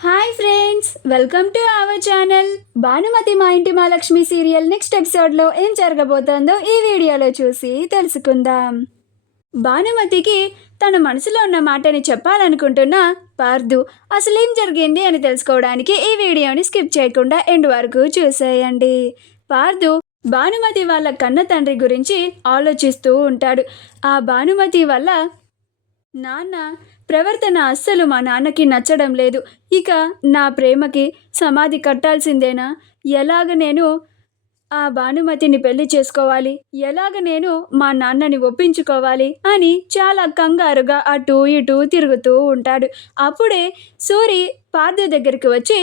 Hi friends, welcome to our channel. Bhanumathi మా ఇంటి Mahalakshmi serial next ఎపిసోడ్లో ఏం జరగబోతోందో ఈ వీడియోలో చూసి తెలుసుకుందాం. భానుమతికి తన మనసులో ఉన్న మాటని చెప్పాలనుకుంటున్న పార్థు అసలేం జరిగింది అని తెలుసుకోవడానికి ఈ వీడియోని స్కిప్ చేయకుండా ఎండ్ వరకు చూసేయండి. పార్థు భానుమతి వాళ్ళ కన్న తండ్రి గురించి ఆలోచిస్తూ ఉంటాడు. ఆ భానుమతి వల్ల నాన్న ప్రవర్తన అస్సలు మా నాన్నకి నచ్చడం లేదు. ఇక నా ప్రేమకి సమాధి కట్టాల్సిందేనా? ఎలాగ నేను ఆ భానుమతిని పెళ్లి చేసుకోవాలి? ఎలాగ నేను మా నాన్నని ఒప్పించుకోవాలి అని చాలా కంగారుగా అటు ఇటు తిరుగుతూ ఉంటాడు. అప్పుడే సూరి పార్థు దగ్గరికి వచ్చి,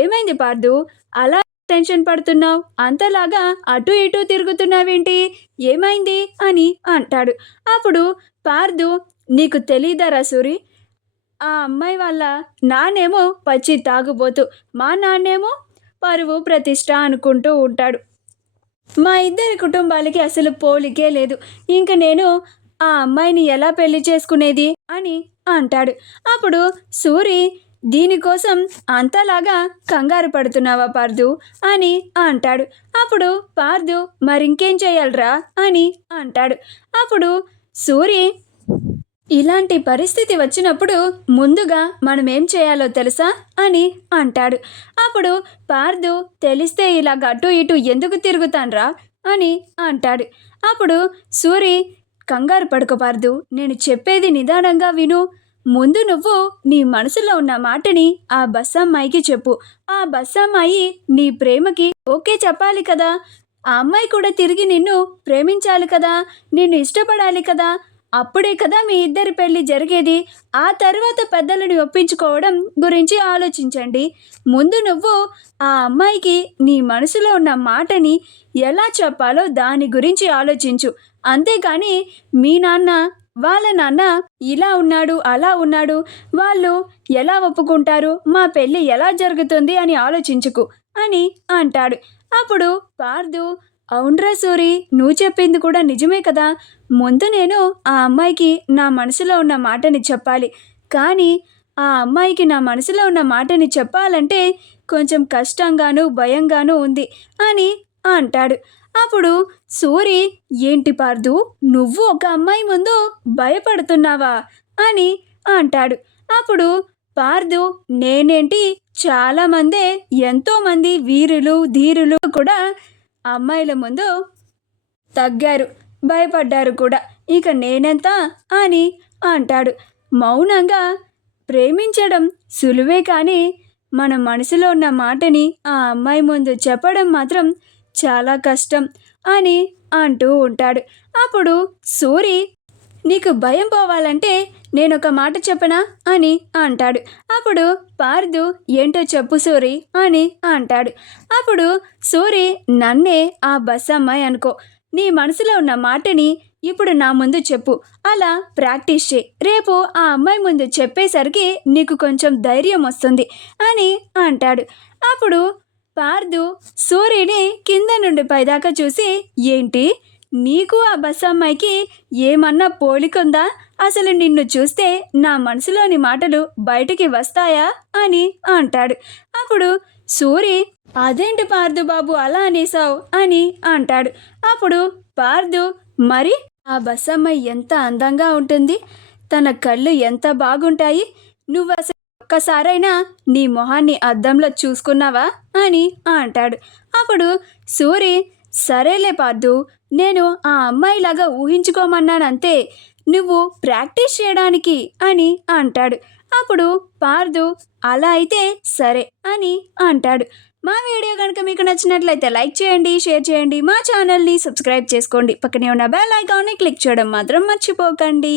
ఏమైంది పార్థు, అలా టెన్షన్ పడుతున్నావు? అంతలాగా అటు ఇటు తిరుగుతున్నావేంటి? ఏమైంది అని అంటాడు. అప్పుడు పార్థు, నీకు తెలీదా సూరి, ఆ అమ్మాయి వాళ్ళ నాన్నేమో పచ్చి తాగుబోతు, మా నాన్నేమో పరువు ప్రతిష్ట అనుకుంటూ ఉంటాడు. మా ఇద్దరి కుటుంబాలకి అసలు పోలికే లేదు. ఇంక నేను ఆ అమ్మాయిని ఎలా పెళ్లి చేసుకునేది అని అంటాడు. అప్పుడు సూరి, దీనికోసం అంతలాగా కంగారు పడుతున్నావా పార్థు అని అంటాడు. అప్పుడు పార్థు, మరింకేం చేయాలరా అని అంటాడు. అప్పుడు సూరి, ఇలాంటి పరిస్థితి వచ్చినప్పుడు ముందుగా మనం ఏం చేయాలో తెలుసా అని అంటాడు. అప్పుడు పార్థు, తెలిస్తే ఇలా అటు ఇటు ఎందుకు తిరుగుతాన్రా అని అంటాడు. అప్పుడు సూరి, కంగారు పడుకో పార్థు, నేను చెప్పేది నిదానంగా విను. ముందు నువ్వు నీ మనసులో ఉన్న మాటని ఆ బస్సమ్మాయికి చెప్పు. ఆ బస్సమ్మాయి నీ ప్రేమకి ఓకే చెప్పాలి కదా. ఆ అమ్మాయి కూడా తిరిగి నిన్ను ప్రేమించాలి కదా, నిన్ను ఇష్టపడాలి కదా. అప్పుడే కదా మీ ఇద్దరి పెళ్ళి జరిగేది. ఆ తర్వాత పెద్దలని ఒప్పించుకోవడం గురించి ఆలోచించండి. ముందు నువ్వు ఆ అమ్మాయికి నీ మనసులో ఉన్న మాటని ఎలా చెప్పాలో దాని గురించి ఆలోచించు. అంతేకాని మీ నాన్న, వాళ్ళ నాన్న ఇలా ఉన్నాడు, అలా ఉన్నాడు, వాళ్ళు ఎలా ఒప్పుకుంటారు, మా పెళ్ళి ఎలా జరుగుతుంది అని ఆలోచించుకు అని అంటాడు. అప్పుడు పార్థు, అవునరా సూరి, నువ్వు చెప్పింది కూడా నిజమే కదా. ముందు నేను ఆ అమ్మాయికి నా మనసులో ఉన్న మాటని చెప్పాలి. కానీ ఆ అమ్మాయికి నా మనసులో ఉన్న మాటని చెప్పాలంటే కొంచెం కష్టంగాను భయంగాను ఉంది అని అంటాడు. అప్పుడు సూరి, ఏంటి పార్థు, నువ్వు ఒక అమ్మాయి ముందు భయపడుతున్నావా అని అంటాడు. అప్పుడు పార్థు, నేనేంటి, చాలామందే, ఎంతోమంది వీరులు ధీరులు కూడా అమ్మాయిల ముందు తగ్గారు, భయపడ్డారు కూడా. ఇక నేనెంత అని అంటాడు. మౌనంగా ప్రేమించడం సులువే, కానీ మన మనసులో ఉన్న మాటని ఆ అమ్మాయి ముందు చెప్పడం మాత్రం చాలా కష్టం అని అంటూ ఉంటాడు. అప్పుడు సూరి, నీకు భయం పోవాలంటే నేనొక మాట చెప్పనా అని అంటాడు. అప్పుడు పార్థు, ఏంటో చెప్పు సూరి అని అంటాడు. అప్పుడు సూరి, నన్నే ఆ బస్ అమ్మాయి అనుకో. నీ మనసులో ఉన్న మాటని ఇప్పుడు నా ముందు చెప్పు. అలా ప్రాక్టీస్ చేయి. రేపు ఆ అమ్మాయి ముందు చెప్పేసరికి నీకు కొంచెం ధైర్యం వస్తుంది అని అంటాడు. అప్పుడు పార్థు సూరిని కింద నుండి పైదాకా చూసి, ఏంటి, నీకు ఆ బస్ అమ్మాయికి ఏమన్నా పోలికుందా? అసలు నిన్ను చూస్తే నా మనసులోని మాటలు బయటికి వస్తాయా అని అంటాడు. అప్పుడు సూరి, అదేంటి పార్థు బాబు అలా అనేసావు అని అంటాడు. అప్పుడు పార్థు, మరి ఆ బస్ అమ్మాయి ఎంత అందంగా ఉంటుంది, తన కళ్ళు ఎంత బాగుంటాయి, నువ్వు అసలు ఒక్కసారైనా నీ మొహాన్ని అద్దంలో చూసుకున్నావా అని అంటాడు. అప్పుడు సూరి, సరేలే పార్థు, నేను ఆ అమ్మాయిలాగా ఊహించుకోమన్నానంతే, నువ్వు ప్రాక్టీస్ చేయడానికి అని అంటాడు. అప్పుడు పార్థు, అలా అయితే సరే అని అంటాడు. మా వీడియో కనుక మీకు నచ్చినట్లయితే లైక్ చేయండి, షేర్ చేయండి, మా ఛానల్ని సబ్స్క్రైబ్ చేసుకోండి, పక్కనే ఉన్న బెల్ ఐకాన్ని క్లిక్ చేయడం మాత్రం మర్చిపోకండి.